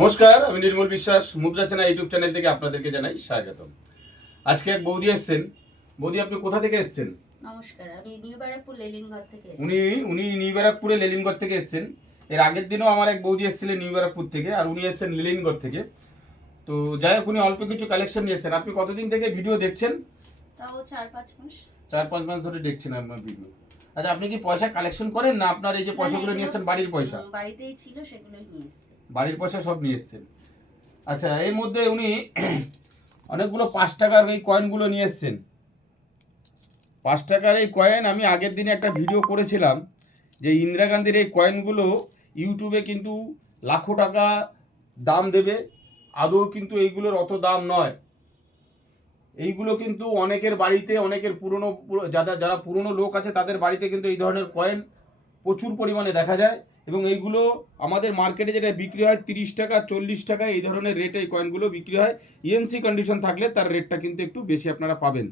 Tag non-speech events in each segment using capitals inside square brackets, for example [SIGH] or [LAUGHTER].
নমস্কার আমি নির্মল বিশ্বাস মুদ্রা সেনা ইউটিউব চ্যানেল থেকে আপনাদেরকে জানাই স্বাগতম। আজকে এক বৌদি এসছেন। বৌদি আপনি কোথা থেকে এসছেন? নমস্কার আমি নিউ ব্যারাকপুর লেলিনগড় থেকে উনি উনি নিউ ব্যারাকপুরে লেলিনগড় থেকে এসছেন। এর আগের দিনও আমার এক বৌদি এসেছিলেন নিউ ব্যারাকপুর থেকে আর উনি এসেছেন লেলিনগড় থেকে। তো যাই হোক উনি অল্প কিছু কালেকশন নিয়ে এসেছেন আপনি কতদিন থেকে ভিডিও দেখছেন? তাও চার পাঁচ মাস। চার পাঁচ মাস ধরে দেখছেন আপনার ভিডিও আচ্ছা আপনি কি পয়সা কালেকশন করেন না আপনার এই যে পয়সাগুলো নিয়ে এসেছেন বাড়ির পয়সা? বাড়িতেই ছিল সেগুলোই নিয়ে এসেছি। বাড়ির পয়সা সব নিয়ে এসছেন আচ্ছা এর মধ্যে উনি [CLEARS THROAT] অনেকগুলো পাঁচ টাকার এই কয়েনগুলো নিয়ে এসছেন। পাঁচ টাকার এই কয়েন আমি আগের দিনে একটা ভিডিও করেছিলাম যে ইন্দিরা গান্ধীর এই কয়েনগুলো ইউটিউবে কিন্তু লাখো টাকা দাম দেবে, আদৌ কিন্তু এইগুলোর অত দাম নয়। এইগুলো কিন্তু অনেকের বাড়িতে, অনেকের পুরনো, পুরো- যারা যারা পুরনো লোক আছে তাদের বাড়িতে কিন্তু এই ধরনের কয়েন প্রচুর পরিমাণে দেখা যায় এবং এইগুলো আমাদের মার্কেটে যেটা বিক্রি হয় তিরিশ টাকা, চল্লিশ টাকা, এই ধরনের রেটে এই কয়েনগুলো বিক্রি হয়। ইএমসি কন্ডিশন থাকলে তার রেটটা কিন্তু একটু বেশি আপনারা পাবেন।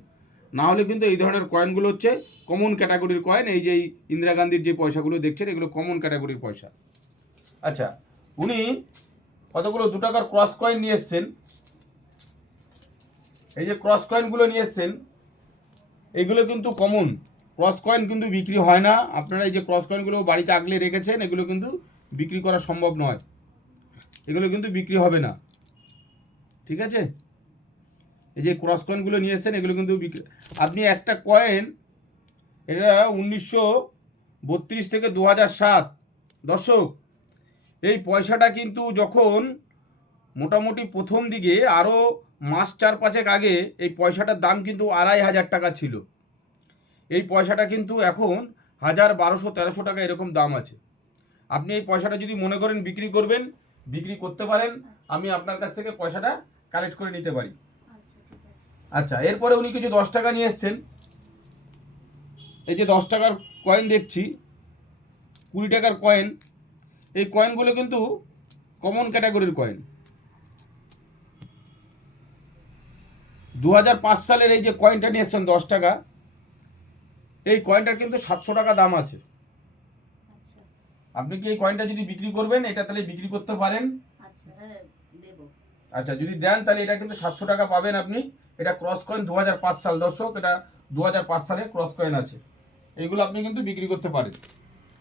না হলে কিন্তু এই ধরনের কয়েনগুলো হচ্ছে কমন ক্যাটাগরির কয়েন এই যে ইন্দিরা গান্ধীর যে পয়সাগুলো দেখছেন, এগুলো কমন ক্যাটাগরির পয়সা। আচ্ছা উনি কতগুলো, দু টাকার ক্রস কয়েন নিয়ে এসছেন। এই যে ক্রস কয়েনগুলো নিয়ে এসছেন, এগুলো কিন্তু কমন ক্রস কয়েন কিন্তু বিক্রি হয় না। আপনারা এই যে ক্রস কয়েনগুলো বাড়িতে আগলে রেখেছেন, এগুলো কিন্তু বিক্রি করা সম্ভব নয়। এগুলো কিন্তু বিক্রি হবে না। ঠিক আছে? এই যে ক্রস কয়েনগুলো নিয়ে এসেছেন এগুলো কিন্তু বিক্রি আপনি একটা কয়েন, এটা উনিশশো বত্রিশ থেকে দু হাজার সাত। দর্শক, এই পয়সাটা কিন্তু যখন মোটামুটি প্রথম দিকে আরও মাস চার পাঁচেক আগে, এই পয়সাটার দাম কিন্তু আড়াই হাজার টাকা ছিল। এই পয়সাটা কিন্তু এখন হাজার বারোশো তেরোশো টাকা এরকম দাম আছে। আপনি এই পয়সাটা যদি মনে করেন বিক্রি করবেন বিক্রি করতে পারেন আমি আপনার কাছ থেকে পয়সাটা কালেক্ট করে নিতে পারি। আচ্ছা আচ্ছা এরপরে উনি কিছু দশ টাকা নিয়ে এসছেন। এই যে দশ টাকার কয়েন দেখছি কুড়ি টাকার কয়েন এই কয়েনগুলো কিন্তু কমন ক্যাটাগরির কয়েন দু হাজার পাঁচ সালের এই যে কয়েনটা নিয়ে এসছেন দশ টাকা এই কয়েনটার কিন্তু সাতশো টাকা দাম আছে। আচ্ছা। আপনি কি এই কয়েনটা যদি বিক্রি করবেন এটা তাহলে বিক্রি করতে পারেন। আচ্ছা হ্যাঁ আচ্ছা যদি দেন তাহলে এটা কিন্তু সাতশো টাকা পাবেন আপনি। এটা ক্রস কয়েন দু হাজার পাঁচ সাল দর্শক এটা দু সালে ক্রস কয়েন আছে। এইগুলো আপনি কিন্তু বিক্রি করতে পারেন।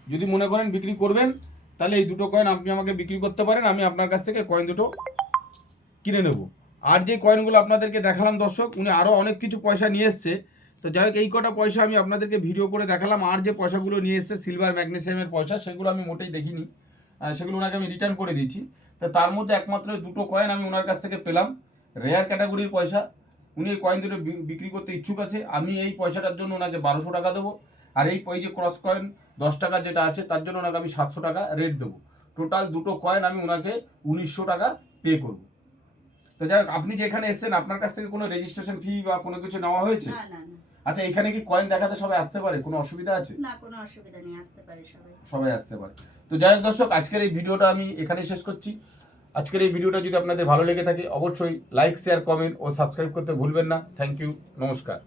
যদি মনে করেন বিক্রি করবেন তাহলে এই দুটো কয়েন আপনি আমাকে বিক্রি করতে পারেন আমি আপনার কাছ থেকে কয়েন দুটো কিনে নেব। আর যে কয়েনগুলো আপনাদেরকে দেখালাম দর্শক উনি আরও অনেক কিছু পয়সা নিয়ে এসছে। তো যাই হোক, এই কটা পয়সা আমি আপনাদেরকে ভিডিও করে দেখালাম। আর যে পয়সাগুলো নিয়ে এসছে সিলভার ম্যাগনেসিয়ামের পয়সা, সেগুলো আমি মোটেই দেখিনি। সেগুলো ওনাকে আমি রিটার্ন করে দিয়েছি। তো তার মধ্যে একমাত্র দুটো কয়েন আমি ওনার কাছ থেকে পেলাম। রেয়ার ক্যাটাগরির পয়সা। উনি এই কয়েন দুটো বিক্রি করতে ইচ্ছুক আছে। আমি এই পয়সাটার জন্য ওনাকে বারোশো টাকা দেবো। আর এই পয় যে ক্রস কয়েন দশ টাকা যেটা আছে, তার জন্য ওনাকে আমি সাতশো টাকা রেট দেবো। টোটাল দুটো কয়েন আমি ওনাকে উনিশশো টাকা পে করব। তো যাই হোক, আপনি যে এখানে এসেছেন, আপনার কাছ থেকে কোনো রেজিস্ট্রেশন ফি বা কোনো কিছু নেওয়া হয়েছে? না না। আচ্ছা এখানে কি কয়েন দেখাতে সবাই আসতে পারে? কোনো অসুবিধা আছে? না কোনো অসুবিধা নেই আসতে পারে সবাই। সবাই আসতে পারে। তো যাই হোক দর্শক আজকের এই ভিডিওটা আমি এখানে শেষ করছি। আজকের এই ভিডিওটা যদি আপনাদের ভালো লেগে থাকে অবশ্যই লাইক শেয়ার কমেন্ট ও সাবস্ক্রাইব করতে ভুলবেন না। থ্যাংক ইউ নমস্কার।